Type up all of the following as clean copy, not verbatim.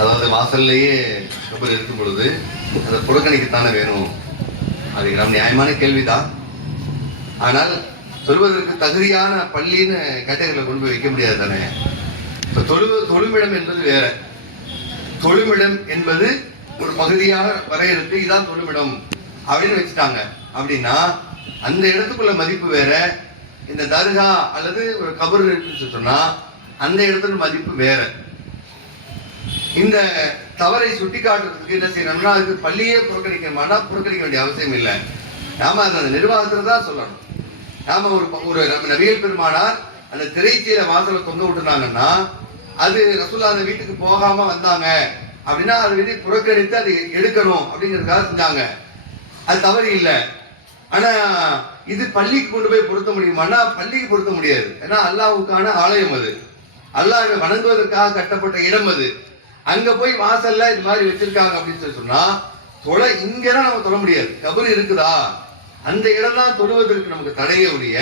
அதாவது வாசல்லையே கபர் இருக்கும் பொழுது அதை புறக்கணிக்கத்தானே வேணும். அது நம்ம நியாயமான கேள்விதான். ஆனால் சொல்வதற்கு தகுதியான பள்ளின்னு கேட்டகரியில் கொண்டு போய் வைக்க முடியாது தானே. இப்போ தொழுமிடம் என்பது வேற. தொழுமிடம் என்பது ஒரு பகுதியாக வரையறுத்து இதான் தொழுமிடம் அப்படின்னு வச்சுட்டாங்க. அப்படின்னா அந்த இடத்துக்குள்ள மதிப்பு வேற. இந்த தர்கா அல்லது ஒரு கபர் இருக்குன்னு சொன்னா அந்த இடத்துல மதிப்பு வேற. இந்த தவறை சுட்டி காட்டுறதுக்கு என்ன செய்யணும்னா அதுக்கு பள்ளியே புறக்கணிக்கணுமானா புறக்கணிக்க வேண்டிய அவசியம் இல்லை. நாம அந்த நிர்வாகத்துல தான் சொல்லணும். நாம ஒரு நம்ம நபிகள் பெருமானார் அந்த திரைச்சீல வாசலை தொங்க விட்டுருந்தாங்கன்னா அது ரசூலுல்லாஹ் அந்த வீட்டுக்கு போகாம வந்தாங்க அப்படின்னா அது வந்து புறக்கணித்து அதை எடுக்கணும் அப்படிங்கிறதுக்காக செஞ்சாங்க. அது தவறு இல்லை. ஆனா இது பள்ளிக்கு கொண்டு போய் பொருத்த முடியுமானா பள்ளிக்கு பொருத்த முடியாது. ஏன்னா அல்லாஹ்வுக்கான ஆலயம் அது, அல்லாஹ்வை வணங்குவதற்காக கட்டப்பட்ட இடம் அது. அங்க போய் வாசல்ல இது மாதிரி வச்சிருக்காங்க அப்படின்னு சொன்னா தொலை இங்கதான் நம்ம தொழ முடியாது. கபர் இருக்குதா அந்த இடம் தான் தொழுவதற்கு நமக்கு தடையே உடைய.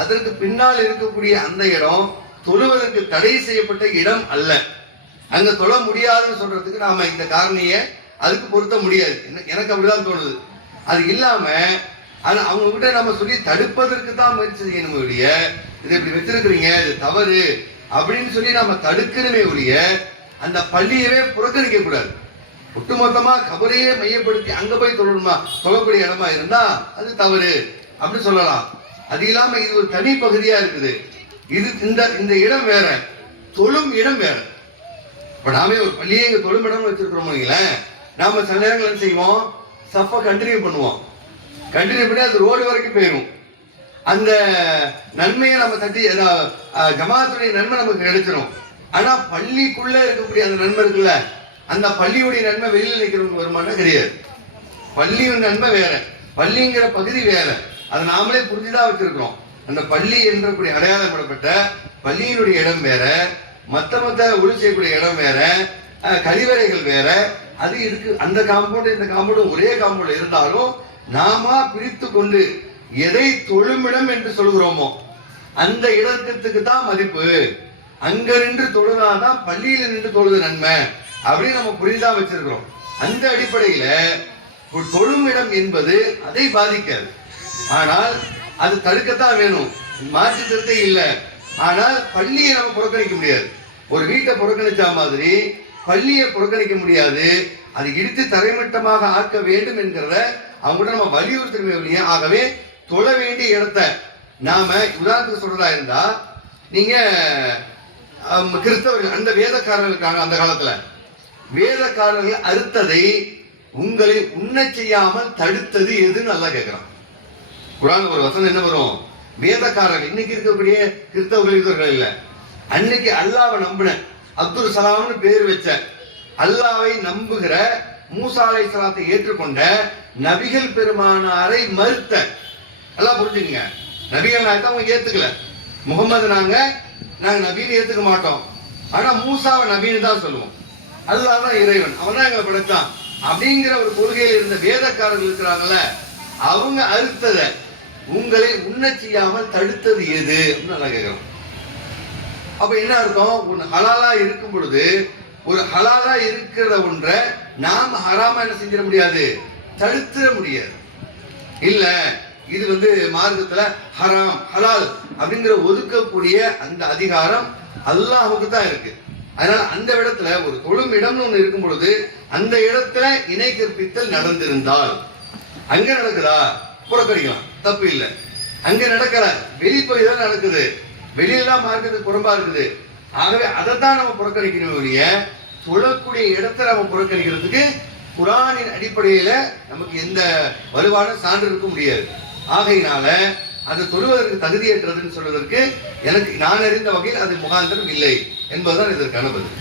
அதற்கு பின்னால் இருக்கக்கூடிய அந்த இடம் தொழுவதற்கு தடை செய்யப்பட்ட இடம் அல்ல. அங்க தொழ முடியாதுன்னு சொல்றதுக்கு நாம இந்த காரணியை அதுக்கு பொருத்த முடியாது. எனக்கு அப்படிதான் தோணுது. அது இல்லாம அவங்க கிட்ட நம்ம சொல்லி தடுப்பதற்கு தான் முயற்சி செய்யணும் ஒழிய இதை இப்படி வச்சிருக்கிறீங்க இது தவறு அப்படின்னு சொல்லி நாம தடுக்கணுமே ஒழிய அந்த பள்ளியவே புறக்கணிக்க கூடாது. ஒட்டுமொத்தமா கபரையே மையப்படுத்தி அங்க போய் தொழக்கூடிய இடமா இருந்தா அது தவறு அப்படின்னு சொல்லலாம். அது இல்லாம இது ஒரு தனி பகுதியா இருக்குது. இது இந்த இடம் வேற, தொழும் இடம் வேற. இப்ப நாமே ஒரு பள்ளியே இங்க தொழும் இடம் வச்சிருக்கிறோம். நாம சில நேரங்கள் என்ன செய்வோம், சஃபா கண்டினியூ பண்ணுவோம். கண்டினியூ பண்ணி அது ரோடு வரைக்கும் போயிடும். அந்த நன்மையை நம்ம தட்டி ஜமாத்துடைய நன்மை நமக்கு கிடைச்சிடும். ஆனா பள்ளிக்குள்ள இருக்கக்கூடிய அந்த நன்மை இருக்குல்ல, அந்த பள்ளியுடைய நன்மை வெளியில நிற்கிறவங்க வருமானம் கிடையாது. பள்ளியின் நன்மை வேற, பள்ளிங்கிற பகுதி வேற. அதை நாமளே புரிஞ்சுதான் வச்சிருக்கிறோம். அந்த பள்ளி என்றக்கூடிய அடையாளப்படப்பட்ட பள்ளியினுடைய இடம் வேற, மத்த ஒளி செய்யக்கூடிய இடம் வேற, கழிவறைகள் வேற. அது இருக்கு. அந்த காம்பவுண்ட் இந்த காம்பவுண்ட் ஒரே காம்பவுண்ட் இருந்தாலும் நாம பிரித்து கொண்டு எதை தொழுமிடம் என்று சொல்கிறோமோ அந்த இடத்துக்கு தான் மதிப்பு. அங்க நின்று தொழுதாதான் பள்ளியில நின்று தொழுது நன்மை அப்படின்னு நம்ம புரிதான் வச்சிருக்கிறோம். அந்த அடிப்படையில தொழுமிடம் என்பது அதை பாதிக்காது. ஆனால் அது தடுக்கத்தான் வேணும், மாற்று திருத்தம் இல்லை. ஆனால் பள்ளியை நம்ம புறக்கணிக்க முடியாது. ஒரு வீட்டை புறக்கணிச்சா மாதிரி பள்ளியை புறக்கணிக்க முடியாது. அது இடித்து தரைமட்டமாக ஆக்க வேண்டும் என்கிறத அவங்ககிட்ட நம்ம வலியுறுத்தணுமே இல்லையா. ஆகவே தொழ வேண்டிய இடத்த நாம உதாரணத்துக்கு சொல்றதா இருந்தா நீங்க கிறிஸ்தவர்கள் அந்த வேதக்காரர்கள் இருக்காங்க. அந்த காலத்துல வேதக்காரர்கள் அறுத்ததை உங்களை உண்ண செய்யாமல் தடுத்தது எதுன்னு நல்லா கேட்கிறான். குர்ஆன் ஒரு வசனம் என்ன வரும், வேதக்காரர்கள் இன்னைக்கு இருக்கக்கூடிய கிறிஸ்தவர்கள் இல்ல, அன்னைக்கு அல்லாஹ்வை நம்பின அப்துல் சலாம்னு பேர் வச்ச அல்லாஹ்வை நம்புகிற மூசா அலைஹிஸ்ஸலாத்தை ஏற்றுக்கொண்ட நபிகள் பெருமானாரை மறுத்த. எல்லாம் புரிஞ்சுங்க, நபிகள் நாயகத்தை அவங்க ஏத்துக்கல. முகமது நாங்க நபின்னு ஏத்துக்க மாட்டோம், ஆனா மூசாவை நபின்னு தான் சொல்லுவோம். அல்லாஹ் தான் இறைவன், அவன் தான் எங்களை படைத்தான் அப்படிங்கிற ஒரு கொள்கையில் இருந்த வேதக்காரர்கள் இருக்கிறாங்கல்ல, அவங்க அறுத்தத உங்களை உண்ண செய்யாமல் தடுத்தது எது அப்படின்னு நல்லா கேட்கிறோம். அப்ப என்ன அர்த்தம், ஒன்னு ஹலாலா இருக்கும் பொழுது ஒரு ஹலாலா இருக்கிற ஒன்றை நாம் ஹராமா என்ன செஞ்சிட முடியாது, தடுத்துட முடியாது. இல்ல இது மார்க்கத்துல ஹராம் ஹலால் அப்படிங்கிற ஒதுக்கக்கூடிய அந்த அதிகாரம் அல்லாஹ்வுக்கு தான் இருக்கு. அதனால அந்த இடத்துல ஒரு தொழும் இடம்னு ஒண்ணு இருக்கும் பொழுது அந்த இடத்துல இணை கற்பித்தல் நடந்திருந்தால் அங்க நடக்குதா புறக்கணிக்கலாம், தப்பு இல்லை. அங்க நடக்கல, வெளிப்பகுதிதான் நடக்குது, வெளியெல்லாம் மார்க்கத்துக்கு புறம்பா இருக்குது. ஆகவே அதைத்தான் நம்ம புறக்கணிக்கணும் ஒழிய தொழக்கூடிய இடத்தை நம்ம புறக்கணிக்கிறதுக்கு குர்ஆனின் அடிப்படையில நமக்கு எந்த வலுவான சான்று இருக்க முடியாது. ஆகையினால அது தொழுவதற்கு தகுதியற்றதுன்னு சொல்வதற்கு எனக்கு நான் அறிந்த வகையில் அது முகாந்திரம் இல்லை என்பதுதான் இதற்கான பதில்.